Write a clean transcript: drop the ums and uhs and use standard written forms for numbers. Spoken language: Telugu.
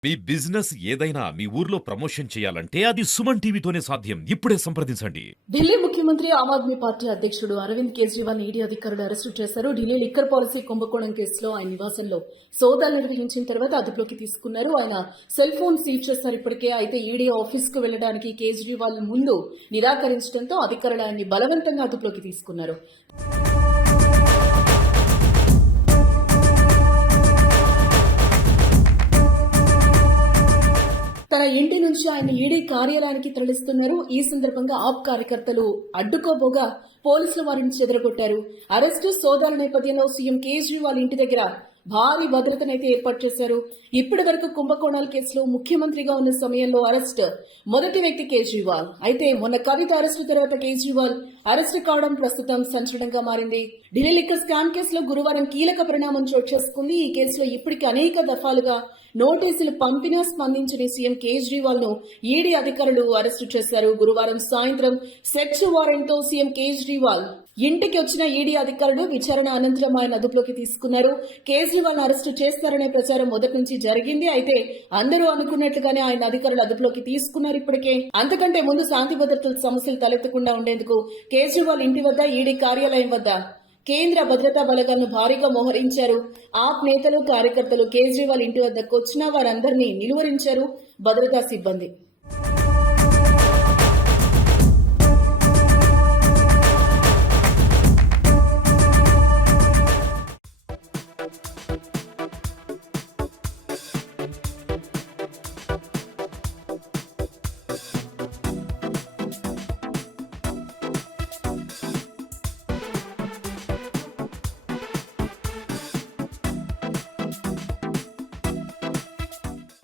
మీ బిజినెస్ ఏదైనా మీ ఊర్లో ప్రమోషన్ చేయాలంటే అది సుమన్ టీవీతోనే సాధ్యం. ఇప్పుడే సంప్రదించండి. ఢిల్లీ ముఖ్యమంత్రి ఆమ్ ఆద్మీ పార్టీ అధ్యక్షుడు అరవింద్ కేజ్రీవాల్ ఈడీ అధికారులు అరెస్టు చేశారు. ఢిల్లీ లిక్కర్ పాలసీ కుంభకోణం కేసులో ఆయన నివాసంలో సోదాలు నిర్వహించిన తర్వాత అదుపులోకి తీసుకున్నారు. ఆయన సెల్ ఫోన్ సీజ్ చేశారు ఇప్పటికే. అయితే ఈడీ ఆఫీస్ కు వెళ్లడానికి కేజ్రీవాల్ ముందు నిరాకరించడంతో అధికారులు ఆయన్ని బలవంతంగా అదుపులోకి తీసుకున్నారు. తన ఇంటి నుంచి ఆయన ఈడీ కార్యాలయానికి తరలిస్తున్నారు. ఈ సందర్భంగా ఆప్ కార్యకర్తలు అడ్డుకోబోగా పోలీసులు వారిని చెదరగొట్టారు. అరెస్టు సోదాల నేపథ్యంలో సీఎం కేజ్రీవాల్ ఇంటి దగ్గర భారీ భద్రతనైతే ఏర్పాటు చేశారు. ఇప్పటి వరకు కుంభకోణాల కేసులో ముఖ్యమంత్రిగా ఉన్న సమయంలో అరెస్ట్ మొదటి వ్యక్తి కేజ్రీవాల్. అయితే మొన్న కవిత అరెస్టు తర్వాత కేజ్రీవాల్ అరెస్టు కావడం ప్రస్తుతం సంచలనంగా మారింది. ఢిల్లీ లిక్కర్ స్కామ్ కేసులో గురువారం కీలక పరిణామం చోటు చేసుకుంది. ఈ కేసులో ఇప్పటికి అనేక దఫాలుగా నోటీసులు పంపినా స్పందించని సీఎం కేజ్రీవాల్ ను ఈడీ అధికారులు అరెస్టు చేశారు. గురువారం సాయంత్రం సెర్చ్ వారెంట్ తో సీఎం కేజ్రీవాల్ ఇంటికి వచ్చిన ఈడీ అధికారులు విచారణ అనంతరం ఆయన అదుపులోకి తీసుకున్నారు. కేజ్రీవాల్ అరెస్టు చేస్తారనే ప్రచారం మొదటి నుంచి జరిగింది. అయితే అందరూ అనుకున్నట్లుగానే ఆయన అధికారులు అదుపులోకి తీసుకున్నారు. ఇప్పటికే అంతకంటే ముందు శాంతి భద్రతల సమస్యలు తలెత్తకుండా ఉండేందుకు కేజ్రీవాల్ ఇంటి వద్ద ఈడీ కార్యాలయం వద్ద కేంద్ర భద్రతా బలగాలను భారీగా మోహరించారు. ఆప్ నేతలు కార్యకర్తలు కేజ్రీవాల్ ఇంటి వద్దకు వచ్చిన వారందరినీ నిలువరించారు భద్రతా సిబ్బంది.